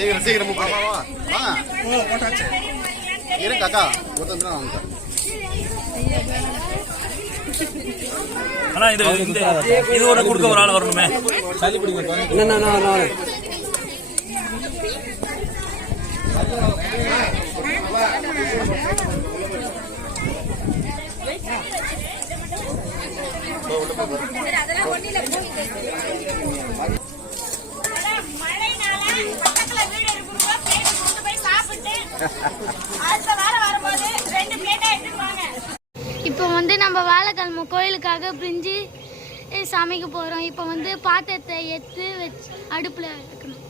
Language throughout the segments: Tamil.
சீக்கிரம் சீக்கிரம் வா வா வா. ஓ போட்டாச்சு. இருங்க அக்கா ஒருத்தன் தான் வாங்க. ஆனா இது இந்த இது ஒரு கொடுக்க ஒரு ஆள் வரணுமே. மழைனால இப்போ வந்து நம்ம வாழைக்கிழமை கோயிலுக்காக பிரிஞ்சு சமைக்க போகிறோம் இப்போ வந்து பாத்திரத்தை எடுத்து வச்சு அடுப்பில் வைக்கணும்.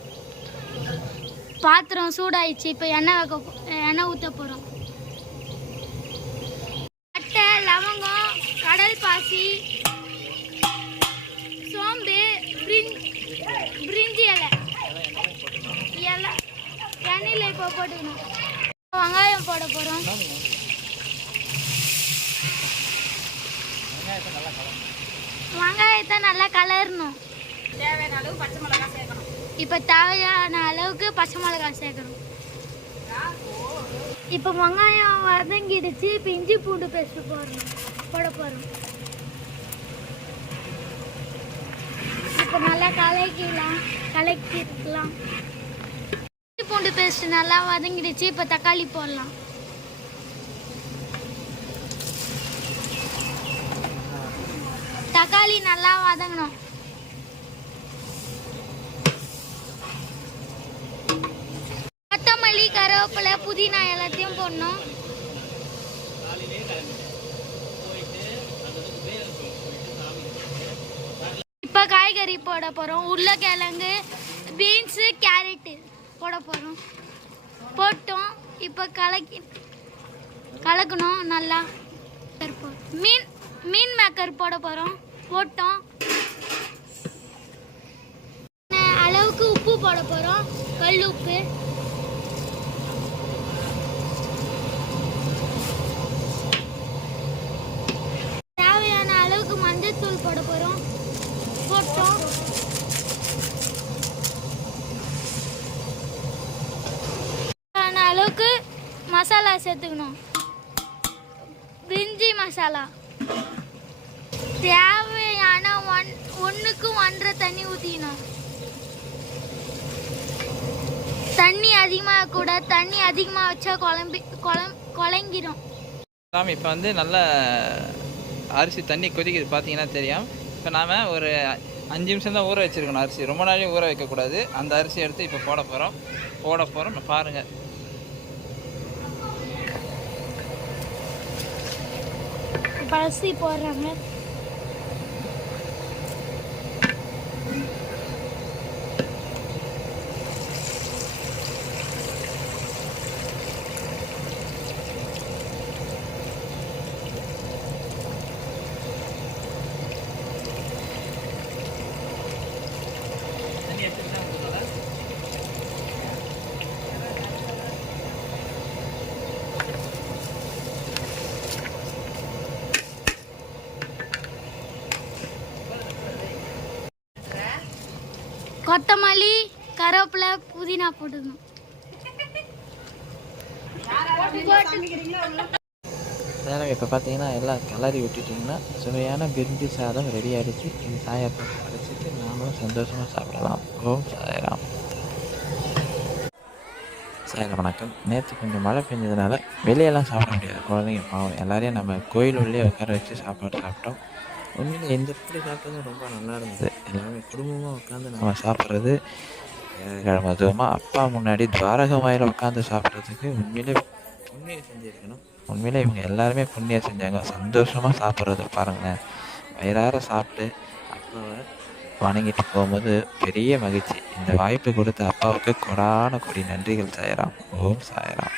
பாத்திரம் சூடாயிடுச்சு. இப்போ எண்ணெய் வைக்க எண்ணெய் ஊற்ற போகிறோம் அட்டை லவங்கம் கடல் பாசி சோம்பு பிரிஞ்சி இலை. இலை. எண்ணெயில் இப்போ போட்டுக்கணும். வெங்காயம் போட போகிறோம் வெங்காயத்தை நல்லா கலரணும். தேவையான அளவு பச்சை மிளகாய் சேர்க்கணும். இப்போ தேவையான அளவுக்கு பச்சை மிளகாய் சேர்க்கணும். இப்போ வெங்காயம் வதங்கிடுச்சு இப்போ இஞ்சி பூண்டு பேஸ்ட் போடணும். போட போகிறோம் இப்போ நல்லா கலக்கிடலாம் கலக்கிக்கலாம் பூண்டு பேஸ்ட் நல்லா வதங்கிடுச்சு இப்போ தக்காளி போடலாம். தக்காளி நல்லா வதங்கணும். கொத்தமல்லி கருவேப்பிலை புதினா எல்லாத்தையும் போடணும். இப்போ காய்கறி போட போகிறோம் உருளைக்கிழங்கு போட போகிறோம் போட்டோம். இப்போ கலக்கி கலக்கணும் நல்லா. மீன் மீன் மேக்கர் போட போகிறோம் போட்டோம். அளவுக்கு உப்பு போட போகிறோம் கல் உப்பு தேவையான அளவுக்கு மஞ்சள்தூள் போட போகிறோம் போட்டோம் தேவையான அளவுக்கு மசாலா சேர்த்துக்கணும். பிரிஞ்சி மசாலா. தேவையான ஒன் ஒன்றுக்கு ஒன்றரை தண்ணி ஊற்றிக்கணும் தண்ணி அதிகமாக கூட தண்ணி அதிகமாக வச்சா குழம்பி குழம் குழங்கிரும். சாமி இப்போ வந்து நல்ல அரிசி தண்ணி கொதிக்குது பார்த்தீங்கன்னா தெரியும். இப்போ நாம் ஒரு அஞ்சு நிமிஷம் தான் ஊற வச்சுருக்கணும் அரிசி. ரொம்ப நாளையும் ஊற வைக்கக்கூடாது. அந்த அரிசி எடுத்து இப்போ போட போகிறோம் போட போகிறோம் பாருங்கள் இப்போ போடுறாங்க. கொத்தமல்லி கருவேப்பிலை புதினா போட்டுக்கணும். சேனல் இப்போ பார்த்தீங்கன்னா எல்லாம் கிளறி விட்டுட்டிங்கன்னா சுவையான பிரிஞ்சி சாதம் ரெடி ஆகிடுச்சு இந்த சாயப்பம் அரைச்சிட்டு நாமளும் சந்தோஷமாக சாப்பிடலாம். ஓம் சாயராம். சார் வணக்கம். நேற்று கொஞ்சம் மழை பெஞ்சதுனால வெளியெல்லாம் சாப்பிட முடியாது. குழந்தைங்க பாவம் எல்லாரையும் நம்ம கோயில் உள்ளே உட்கார வச்சு சாப்பாடு சாப்பிட்டோம். உண்மையில் எந்த இப்படி சாப்பிட்டதும் ரொம்ப நல்லா இருந்தது. எல்லாமே குடும்பமாக உட்காந்து நம்ம சாப்பிட்றது அதுவுமா அப்பா முன்னாடி துவாரகமாயில் உட்காந்து சாப்பிட்றதுக்கு உண்மையிலே புண்ணியம் செஞ்சுருக்கணும். உண்மையிலே இவங்க எல்லாருமே புண்ணியம் செஞ்சாங்க. சந்தோஷமாக சாப்பிட்றது பாருங்களேன். வயிறார சாப்பிட்டு அப்பாவை வணங்கிட்டு போகும்போது பெரிய மகிழ்ச்சி. இந்த வாய்ப்பு கொடுத்த அப்பாவுக்கு கொடான கொடி. நன்றிகள் சாயராம். ஓம் சாயராம்.